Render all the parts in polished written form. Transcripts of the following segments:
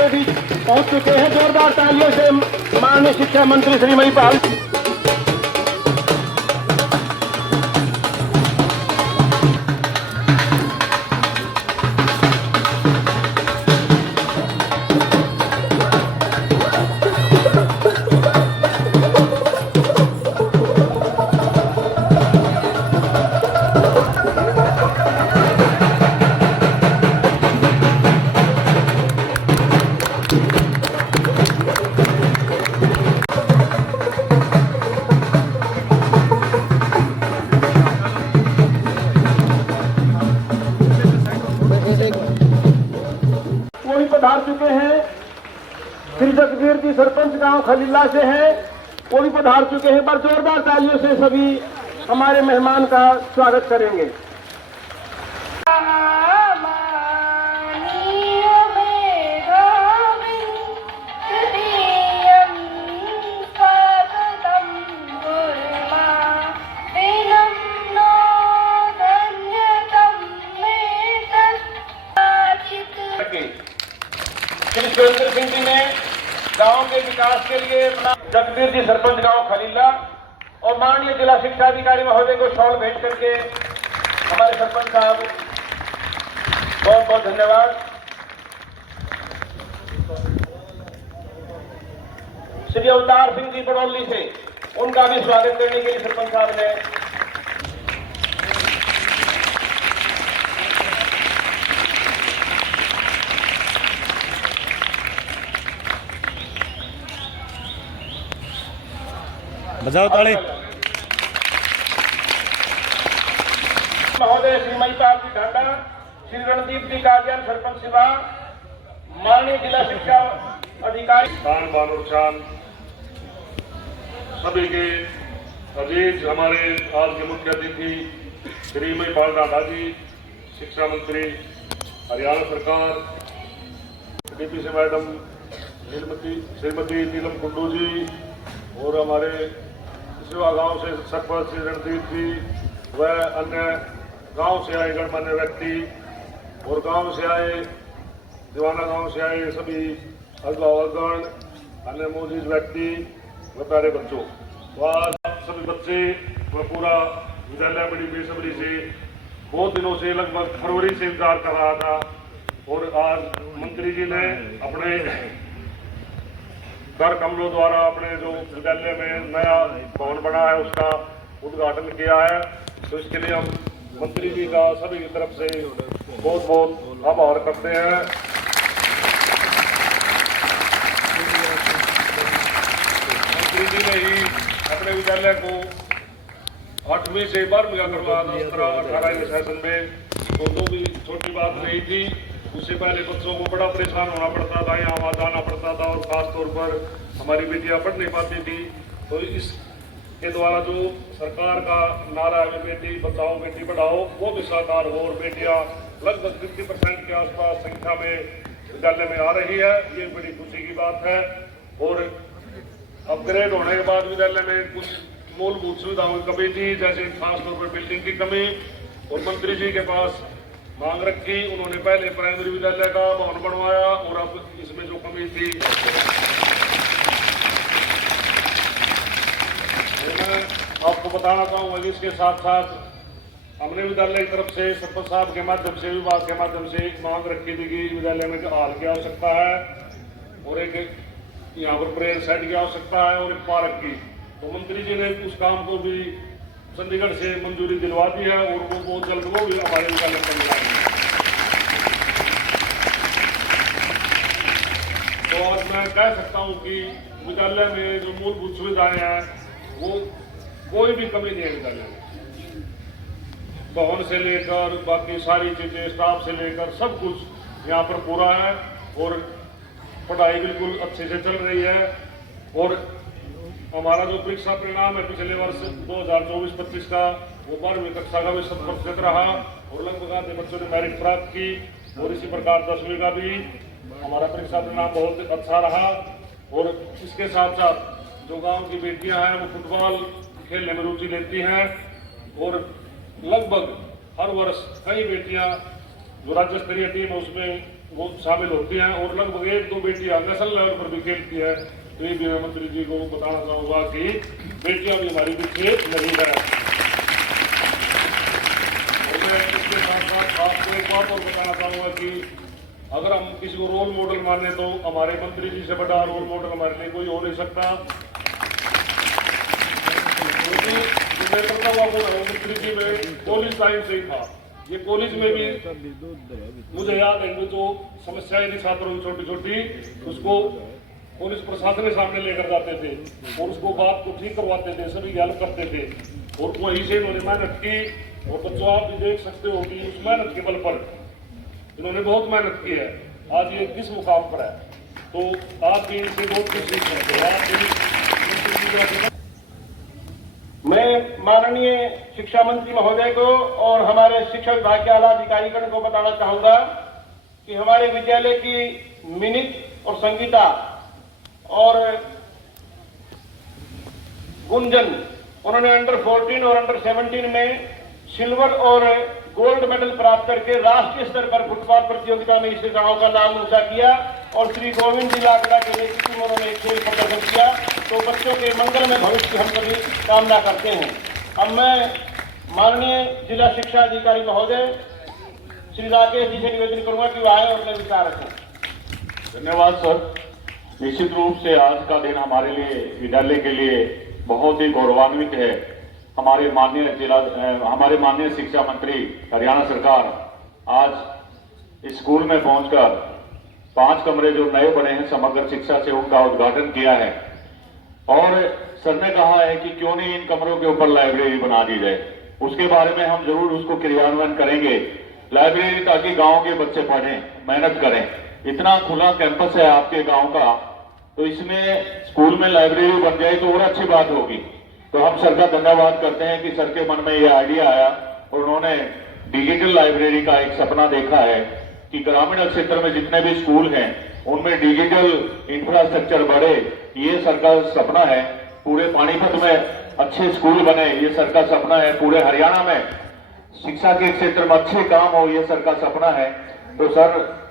हमारे बीच पहुंच चुके हैं। जोरदार तालियों से माननीय शिक्षा मंत्री श्री महिपाल। वही पधार चुके हैं। श्री जगवीर जी सरपंच गांव खलीला से हैं, वो भी पधार चुके हैं। पर जोरदार तालियों से सभी हमारे मेहमान का स्वागत करेंगे। श्री सुरेंद्र सिंह जी ने गांव के विकास के लिए अपना जगवीर जी सरपंच गांव खलीला और माननीय जिला शिक्षा अधिकारी महोदय को शॉल भेंट करके हमारे सरपंच साहब बहुत बहुत धन्यवाद। श्री अवतार सिंह जी बड़ौली से उनका भी स्वागत करने के लिए सरपंच साहब ने बजाओ ताली। महोदय श्री महिपाल जी ढांडा, श्री रणदीप जी कादियान सरपंच सेवा, माननीय जिला शिक्षा अधिकारी बानुरचान, सभी के अजीज हमारे आज के मुख्य अतिथि श्री महिपाल ढांडा जी, शिक्षा मंत्री हरियाणा सरकार, डीपीसी मैडम श्रीमती नीलम कुंडू जी और हमारे सिवा गांव से सरपंच श्री रणदीप जी व अन्य गांव से आए गणमान्य व्यक्ति और गांव से आए दीवाना गांव से आए सभी अभिभावकगण, अन्य मौजूद व्यक्ति व प्यारे बच्चों, तो आज सभी बच्चे व पूरा विद्यालय बड़ी बेसब्री से बहुत दिनों से लगभग फरवरी से इंतजार कर रहा था और आज मंत्री जी ने अपने कर कमलों द्वारा अपने जो विद्यालय में नया भवन बना है उसका उद्घाटन किया है। तो इसके लिए हम मंत्री जी का सभी की तरफ से बहुत बहुत आभार करते हैं। मंत्री जी ने ही अपने विद्यालय को 8वीं से 12वीं का करवा 17-18 सेशन में, तो भी छोटी बात नहीं थी। उससे पहले बच्चों को बड़ा परेशान होना पड़ता था, यहाँ वहाँ जाना पड़ता था और खास तौर पर हमारी बेटियां पढ़ नहीं पाती थी। तो इसके द्वारा जो सरकार का नारा है बेटी बचाओ बेटी पढ़ाओ, वो भी साकार हो और बेटियां लगभग 50% के आसपास संख्या में विद्यालय में आ रही है। ये बड़ी खुशी की बात है। और अपग्रेड होने के बाद विद्यालय में कुछ मूलभूत सुविधाओं की कमी थी, जैसे खासतौर पर बिल्डिंग की कमी, और मंत्री जी के पास मांग रखी। उन्होंने पहले प्राइमरी विद्यालय का भवन बनवाया और अब इसमें जो कमी थी तो मैं आपको बताना चाहूँगा कि इसके साथ साथ हमने विद्यालय की तरफ से सरपंच साहब के माध्यम से, विभाग के माध्यम से एक मांग रखी थी कि विद्यालय में हॉल की आवश्यकता है और एक यहाँ पर प्रेयर सेट की आवश्यकता है और एक पार्क की। तो मंत्री जी ने उस काम को भी चंडीगढ़ से मंजूरी दिलवा दी है और वो बहुत जल्द वो भी हमारे विद्यालय में मिलाएंगे। तो आज मैं कह सकता हूँ कि विद्यालय में जो मूलभूत सुविधाएं हैं वो कोई भी कमी नहीं है विद्यालय में। भवन से लेकर बाकी सारी चीजें, स्टाफ से लेकर सब कुछ यहाँ पर पूरा है और पढ़ाई बिल्कुल अच्छे से चल रही है। और हमारा जो परीक्षा परिणाम है पिछले वर्ष 2024-25 का, वो 12वीं कक्षा का भी 100% रहा और लगभग आधे बच्चों ने मेरिट प्राप्त की। और इसी प्रकार 10वीं का भी हमारा परीक्षा परिणाम बहुत अच्छा रहा। और इसके साथ साथ जो गांव की बेटियां हैं वो फुटबॉल खेलने में रुचि लेती हैं और लगभग हर वर्ष कई बेटियां जो राज्य स्तरीय टीम है उसमें वो शामिल होती हैं और लगभग 1-2 बेटियां नेशनल लेवल पर भी खेलती है। तो ये भी मैं मंत्री जी को बताना चाहूँगा कि बेटियां भी हमारी पीछे नहीं है। और मैं इसके साथ साथ आपको एक बात और बताना चाहूँगा कि अगर हम किसी को रोल मॉडल माने तो हमारे मंत्री जी से बड़ा रोल मॉडल हमारे लिए कोई हो नहीं सकता। क्योंकि मैं करता हुआ मंत्री जी में कॉलेज टाइम से ही था। ये कॉलेज में भी मुझे याद है जो समस्याएं थी छात्रों की छोटी छोटी, उसको पुलिस प्रशासन के सामने लेकर जाते थे और उसको बात को ठीक करवाते थे, सभी हेल्प करते थे। और वहीं से इन्होंने मेहनत की और बच्चों आप भी देख सकते हो कि उस मेहनत के बल पर इन्होंने बहुत मेहनत की है। आज ये किस मुकाम पर है, तो आप भी इनसे बहुत कुछ सीख सकते हो। मैं माननीय शिक्षा मंत्री महोदय को और हमारे शिक्षा विभाग के आला अधिकारीगण को बताना चाहूंगा कि हमारे विद्यालय की मिनित और संगीता और गुंजन, उन्होंने अंडर 14 और अंडर 17 में सिल्वर और गोल्ड मेडल प्राप्त करके राष्ट्रीय स्तर पर फुटबॉल प्रतियोगिता में इस गांव का नाम ऊंचा किया और श्री गोविंद जी लाकड़ा के नेतृत्व में उन्होंने खेल प्रदर्शन किया। तो बच्चों के मंगल में भविष्य की हम सभी कामना करते हैं। अब मैं माननीय जिला शिक्षा अधिकारी महोदय श्री राकेश जी से निवेदन करूंगा कि वो आए और अपने विचार रखें। धन्यवाद सर। निश्चित रूप से आज का दिन हमारे लिए, विद्यालय के लिए बहुत ही गौरवान्वित है। हमारे माननीय शिक्षा मंत्री हरियाणा सरकार आज स्कूल में पहुंचकर 5 कमरे जो नए बने हैं समग्र शिक्षा से, उनका उद्घाटन किया है। और सर ने कहा है कि क्यों नहीं इन कमरों के ऊपर लाइब्रेरी बना दी जाए। उसके बारे में हम जरूर उसको क्रियान्वयन करेंगे। लाइब्रेरी ताकि गांव के बच्चे पढ़ें, मेहनत करें। इतना खुला कैंपस है आपके गांव का, तो इसमें स्कूल में लाइब्रेरी बन जाए तो और अच्छी बात होगी। तो हम सर का धन्यवाद करते हैं कि सर के मन में ये आइडिया आया और उन्होंने डिजिटल लाइब्रेरी का एक सपना देखा है कि ग्रामीण क्षेत्र में जितने भी स्कूल हैं उनमें डिजिटल इंफ्रास्ट्रक्चर बढ़े। ये सर का सपना है। पूरे पानीपत में अच्छे स्कूल बने, ये सर का सपना है। पूरे हरियाणा में शिक्षा के क्षेत्र में अच्छे काम हो, ये सर का सपना है। तो सर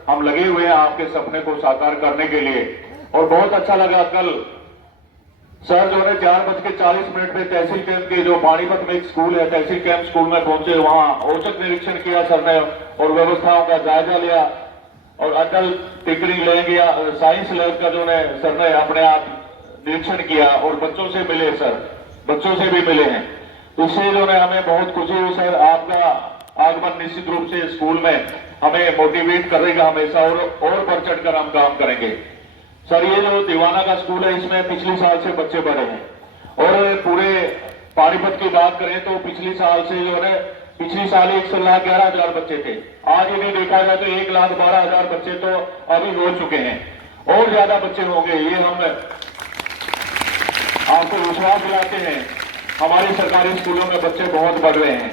हम लगे हुए हैं आपके सपने को साकार करने के लिए। और बहुत अच्छा लगा कल सर जो है 4:40 पे तहसील कैंप के जो पानीपत में एक स्कूल है, तहसील कैंप स्कूल में पहुंचे, वहां औचक निरीक्षण किया सर ने और व्यवस्थाओं का जायजा लिया और अटल टिकरिंग लेंगे साइंस लैब का जो है सर ने अपने आप निरीक्षण किया और बच्चों से मिले सर, बच्चों से भी मिले हैं। तो इससे जो है हमें बहुत खुशी हुई सर। आपका आगमन निश्चित रूप से स्कूल में हमें मोटिवेट करेगा हमेशा और बढ़ चढ़ कर हम काम करेंगे। सर ये जो दीवाना का स्कूल है इसमें पिछले साल से बच्चे बढ़े हैं और पूरे पानीपत की बात करें तो पिछले साल से जो है पिछली साल 1,11,000 बच्चे थे। आज यदि देखा जाए तो 1,12,000 बच्चे तो अभी हो चुके हैं और ज्यादा बच्चे होंगे। ये हम आपको विश्वास दिलाते हैं। हमारे सरकारी स्कूलों में बच्चे बहुत बढ़ रहे हैं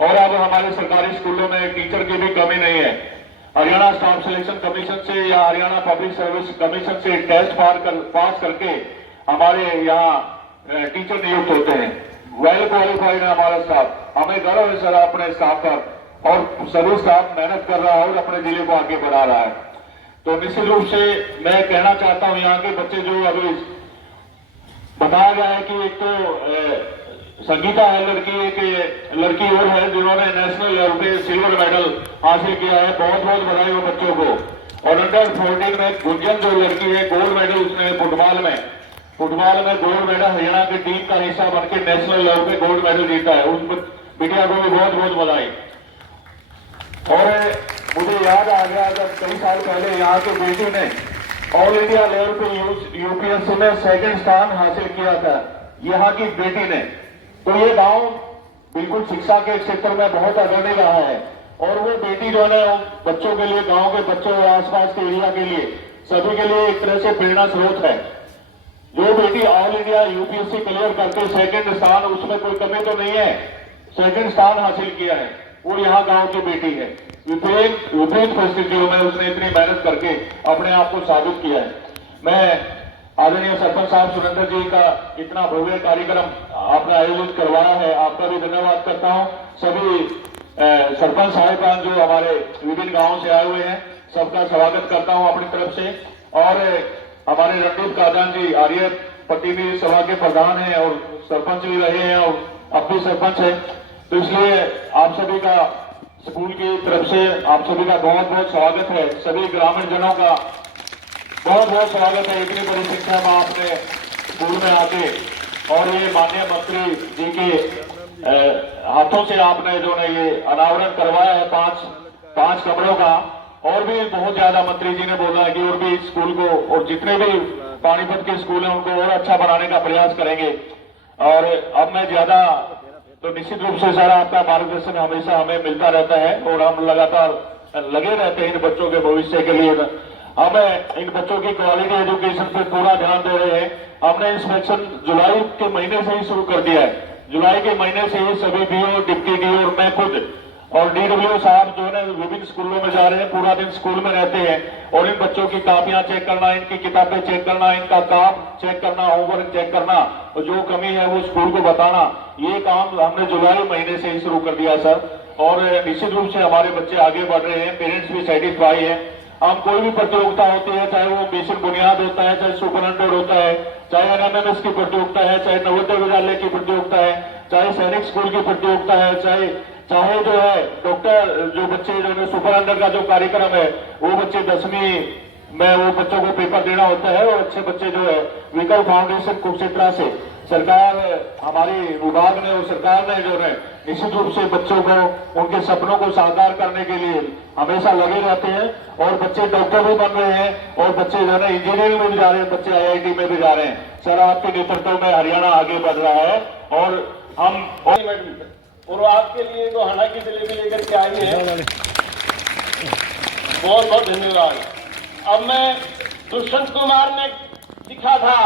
और अब हमारे सरकारी स्कूलों में टीचर की भी कमी नहीं है। हरियाणा स्टाफ सिलेक्शन कमीशन से या हरियाणा पब्लिक सर्विस कमीशन से टेस्ट पास करके हमारे यहाँ टीचर नियुक्त होते हैं। वेल क्वालिफाइड है हमारा स्टाफ। हमें गर्व है सर अपने स्टाफ का और सभी स्टाफ मेहनत कर रहा है और अपने जिले को आगे बढ़ा रहा है। तो निश्चित रूप से मैं कहना चाहता हूँ यहाँ के बच्चे जो अभी बताया गया है कि एक तो संगीता है लड़की, एक लड़की और है जिन्होंने नेशनल लेवल पे सिल्वर मेडल हासिल किया है। बहुत बहुत बधाई हो बच्चों को। और अंडर 14 में गुंजन जो लड़की है गोल्ड मेडल उसने फुटबॉल में गोल्ड मेडल हरियाणा की टीम का हिस्सा बनकर नेशनल लेवल पे गोल्ड मेडल जीता है। उस बिटिया को भी बहुत बहुत बधाई। और मुझे याद आ गया जब कई साल पहले यहाँ के बेटी ने ऑल इंडिया लेवल पे यूपीएससी में 2nd स्थान हासिल किया था, यहाँ की बेटी ने। तो ये गांव बिल्कुल शिक्षा के क्षेत्र में बहुत अग्रणी रहा है और वो बेटी जो है बच्चों के लिए, गांव के बच्चों और आसपास के एरिया के लिए सभी के लिए एक तरह से प्रेरणा स्रोत है। जो बेटी ऑल इंडिया यूपीएससी क्लियर करके 2nd स्थान, उसमें कोई कमी तो नहीं है, 2nd स्थान हासिल किया है, वो यहाँ गांव की बेटी है। विपरीत परिस्थितियों में उसने इतनी मेहनत करके अपने आप को साबित किया है। मैं आदरणीय सरपंच साहब सुरेंद्र जी का इतना भव्य कार्यक्रम आपने आयोजित करवाया है, आपका भी धन्यवाद करता हूं। सभी सरपंच साहिबान जो हमारे विभिन्न गांवों से आए हुए हैं, सबका स्वागत करता हूं अपनी तरफ से। और हमारे रणदीप काजान जी आर्य पति भी सभा के प्रधान हैं और सरपंच भी रहे हैं और अब भी सरपंच है, तो इसलिए आप सभी का स्कूल की तरफ से आप सभी का बहुत बहुत स्वागत है। सभी ग्रामीण जनों का बहुत बहुत स्वागत है। इतनी बड़ी संख्या में आपने स्कूल में आके और ये माननीय मंत्री जी के हाथों से आपने जो है ये अनावरण करवाया है पांच कमरों का। और भी बहुत ज्यादा मंत्री जी ने बोला है कि और भी स्कूल को और जितने भी पानीपत के स्कूल हैं उनको और अच्छा बनाने का प्रयास करेंगे। और अब मैं ज्यादा तो निश्चित रूप से सर आपका मार्गदर्शन हमेशा हमें मिलता रहता है और हम लगातार लगे रहते हैं इन बच्चों के भविष्य के लिए। हम इन बच्चों की क्वालिटी एजुकेशन पे पूरा ध्यान दे रहे हैं। हमने इंस्पेक्शन जुलाई के महीने से ही शुरू कर दिया है। जुलाई के महीने से ही सभी डीओ, डिप्टी डीओ और मैं खुद और डीडब्ल्यू साहब जो है विभिन्न स्कूलों में जा रहे हैं, पूरा दिन स्कूल में रहते हैं और इन बच्चों की कापियां चेक करना, इनकी किताबें चेक करना, इनका काम चेक करना, होमवर्क चेक करना और जो कमी है वो स्कूल को बताना, ये काम हमने जुलाई महीने से ही शुरू कर दिया सर। और निश्चित रूप से हमारे बच्चे आगे बढ़ रहे हैं, पेरेंट्स भी सेटिस्फाई है। हम कोई भी प्रतियोगिता होती है, चाहे वो मिशन बुनियाद होता है, चाहे सुपर 100 होता है, चाहे एनएमएमएस की प्रतियोगिता है, चाहे नवोदय विद्यालय की प्रतियोगिता है, चाहे सैनिक स्कूल की प्रतियोगिता है, चाहे जो है डॉक्टर जो बच्चे जो है सुपर 100 का जो कार्यक्रम है वो बच्चे 10वीं में वो बच्चों को पेपर देना होता है और अच्छे बच्चे जो है विकल फाउंडेशन कुरुक्षेत्र से सरकार हमारी विभाग ने और सरकार ने जो है निश्चित रूप से बच्चों को उनके सपनों को साकार करने के लिए हमेशा लगे रहते हैं और बच्चे डॉक्टर भी बन रहे हैं और बच्चे जो है इंजीनियरिंग में भी जा रहे हैं, बच्चे आईआईटी में भी जा रहे हैं। सर आपके नेतृत्व में हरियाणा आगे बढ़ रहा है और हम और आपके लिए जो हना की जलेबी लेकर के आई है, बहुत बहुत धन्यवाद। अब मैं दुष्यंत कुमार ने लिखा था,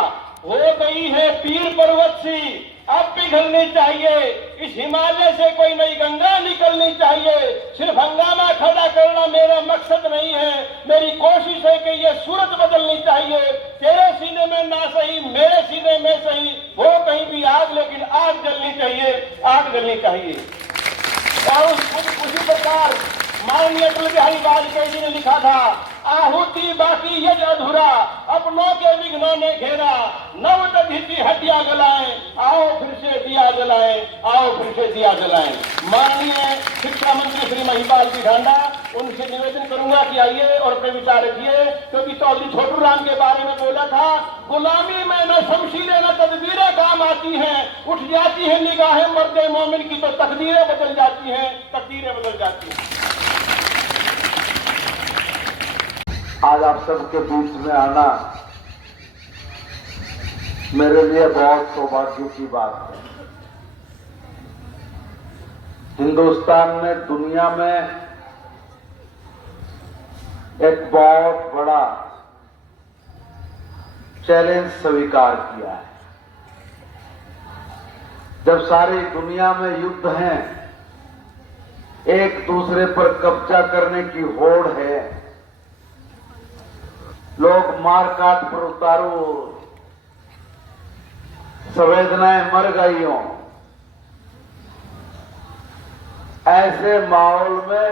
हो गई है पीर पर्वत सी अब पिघलनी चाहिए, इस हिमालय से कोई नई गंगा निकलनी चाहिए। सिर्फ हंगामा खड़ा करना मेरा मकसद नहीं है, मेरी कोशिश है कि ये सूरत बदलनी चाहिए। तेरे सीने में ना सही मेरे सीने में सही, हो कहीं भी आग लेकिन आग जलनी चाहिए, आग जलनी चाहिए। और उसी प्रकार माननीय अटल बिहारी वाजपेयी जी ने लिखा था, आहुति बाकी यज अधूरा अपनों के विघ्नों ने घेरा, नव दधीची हड्डियां जलाएं, आओ फिर से दिया जलाएं, आओ फिर से दिया जलाएं। माननीय शिक्षा मंत्री श्री महिपाल जी ढांडा, उनसे निवेदन करूंगा कि आइए और अपने विचार रखिए, क्योंकि चौधरी छोटू राम के बारे में बोला था, गुलामी में न शमशीलें न तदबीरें काम आती हैं, उठ जाती है निगाहें मर्दे मोमिन की तो तकदीरें बदल जाती हैं, तकदीरें बदल जाती हैं। आज आप सबके बीच में आना मेरे लिए बहुत सौभाग्य की बात है। हिंदुस्तान ने दुनिया में एक बहुत बड़ा चैलेंज स्वीकार किया है। जब सारी दुनिया में युद्ध हैं, एक दूसरे पर कब्जा करने की होड़ है, लोग मार काट पर उतारू, संवेदनाएं मर गई हों, ऐसे माहौल में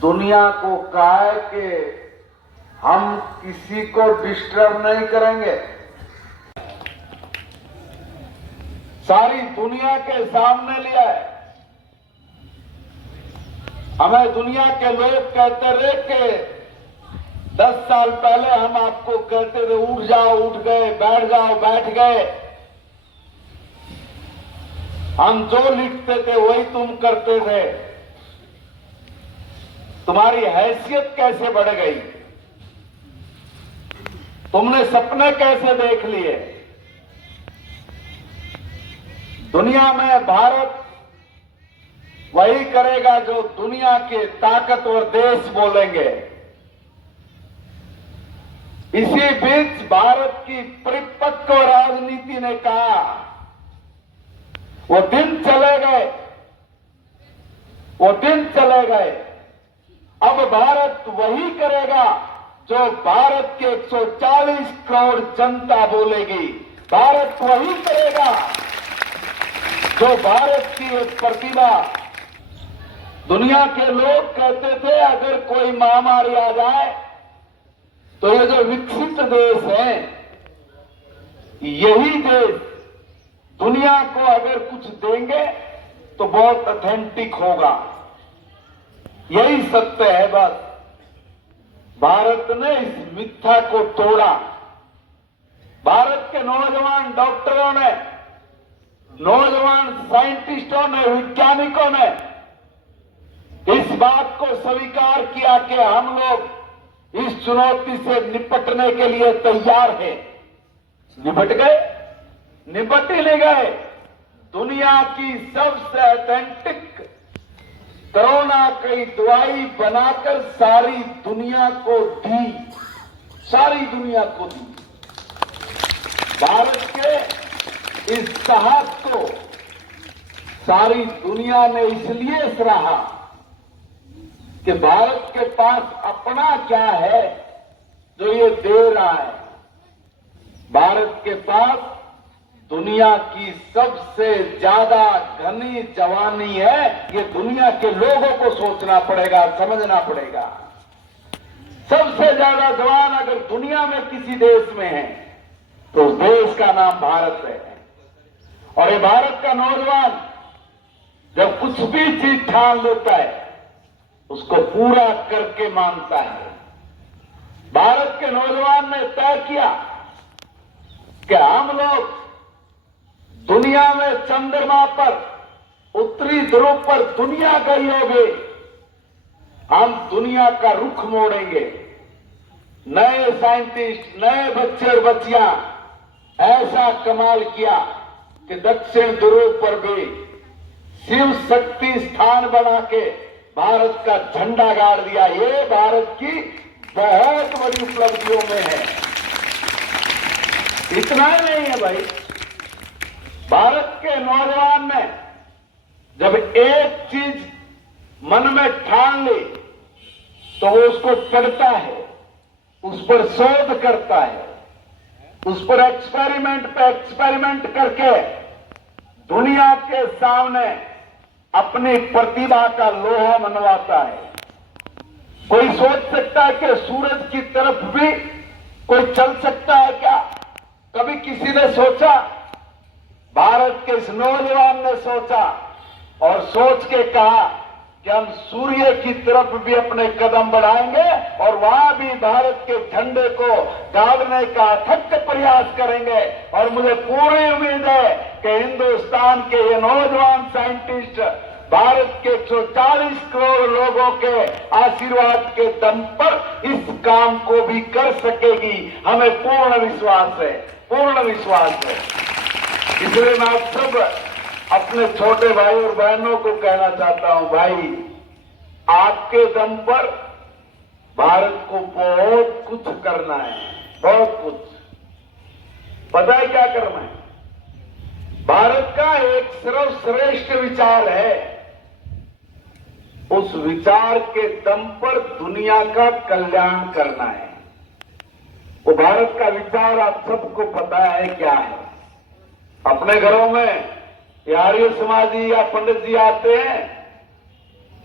दुनिया को कहा है कि हम किसी को डिस्टर्ब नहीं करेंगे। सारी दुनिया के सामने लिया है। हमें दुनिया के लोग कहते रहे कि 10 साल पहले हम आपको कहते थे उठ जाओ उठ गए, बैठ जाओ बैठ गए, हम जो लिखते थे वही तुम करते थे। तुम्हारी हैसियत कैसे बढ़ गई, तुमने सपने कैसे देख लिए। दुनिया में भारत वही करेगा जो दुनिया के ताकतवर देश बोलेंगे। इसी बीच भारत की परिपक्व राजनीति ने कहा, वो दिन चले गए, वो दिन चले गए। अब भारत वही करेगा जो भारत के 140 करोड़ जनता बोलेगी। भारत वही करेगा जो भारत की एक प्रतिभा दुनिया के लोग कहते थे अगर कोई महामारी आ जाए तो ये जो विकसित देश हैं, यही देश दुनिया को अगर कुछ देंगे तो बहुत ऑथेंटिक होगा। यही सत्य है। बस भारत ने इस मिथ्या को तोड़ा। भारत के नौजवान डॉक्टरों ने, नौजवान साइंटिस्टों ने, वैज्ञानिकों ने इस बात को स्वीकार किया कि हम लोग इस चुनौती से निपटने के लिए तैयार हैं। निपट गए? निपट ही नहीं गए। दुनिया की सबसे ऑथेंटिक कोरोना की दवाई बनाकर सारी दुनिया को दी, सारी दुनिया को दी। भारत के इस साहस को सारी दुनिया ने इसलिए सराहा कि भारत के पास अपना क्या है जो ये दे रहा है। भारत के पास दुनिया की सबसे ज्यादा घनी जवानी है। ये दुनिया के लोगों को सोचना पड़ेगा, समझना पड़ेगा। सबसे ज्यादा जवान अगर दुनिया में किसी देश में है तो उस देश का नाम भारत है। और ये भारत का नौजवान जब कुछ भी चीज ठान लेता है उसको पूरा करके मानता है। भारत के नौजवान ने तय किया कि हम लोग दुनिया में चंद्रमा पर, उत्तरी ध्रुव पर दुनिया गई होगी, हम दुनिया का रुख मोड़ेंगे। नए साइंटिस्ट, नए बच्चे और बच्चियां ऐसा कमाल किया कि दक्षिण ध्रुव पर भी शिव शक्ति स्थान बना के भारत का झंडा गाड़ दिया। ये भारत की बहुत बड़ी उपलब्धियों में है। इतना ही नहीं है भाई, भारत के नौजवान ने जब एक चीज मन में ठान ली तो वो उसको पढ़ता है, उस पर शोध करता है, उस पर एक्सपेरिमेंट पे एक्सपेरिमेंट करके दुनिया के सामने अपनी प्रतिभा का लोहा मनवाता है। कोई सोच सकता है कि सूरज की तरफ भी कोई चल सकता है क्या? कभी किसी ने सोचा? भारत के इस नौजवान ने सोचा और सोच के कहा कि हम सूर्य की तरफ भी अपने कदम बढ़ाएंगे और वहां भी भारत के झंडे को गाड़ने का अथक प्रयास करेंगे। और मुझे पूरी उम्मीद है कि हिंदुस्तान के ये नौजवान साइंटिस्ट भारत के 140 करोड़ लोगों के आशीर्वाद के दम पर इस काम को भी कर सकेगी। हमें पूर्ण विश्वास है, पूर्ण विश्वास है। इसलिए मैं आप सब अपने छोटे भाई और बहनों को कहना चाहता हूं, भाई आपके दम पर भारत को बहुत कुछ करना है, बहुत कुछ। पता है क्या करना है? भारत का एक सर्वश्रेष्ठ विचार है, उस विचार के दम पर दुनिया का कल्याण करना है। वो भारत का विचार आप सबको पता है क्या है। अपने घरों में आर्य समाजी या पंडित जी आते हैं,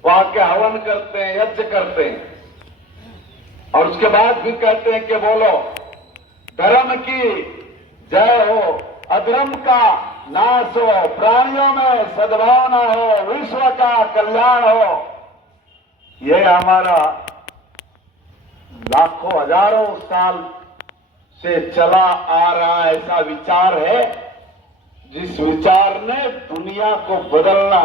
वहां के हवन करते हैं, यज्ञ करते हैं और उसके बाद भी कहते हैं कि बोलो धर्म की जय हो, अधर्म का नाश हो, प्राणियों में सद्भावना हो, विश्व का कल्याण हो। ये हमारा लाखों हजारों साल से चला आ रहा ऐसा विचार है, जिस विचार ने दुनिया को बदलना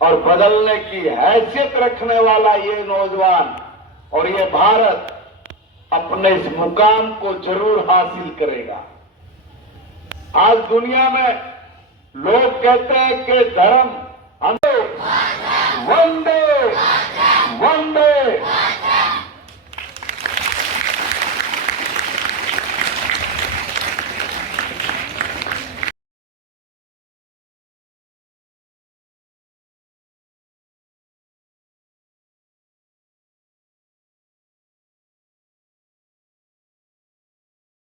और बदलने की हैसियत रखने वाला ये नौजवान और ये भारत अपने इस मुकाम को जरूर हासिल करेगा। आज दुनिया में लोग कहते हैं कि धर्म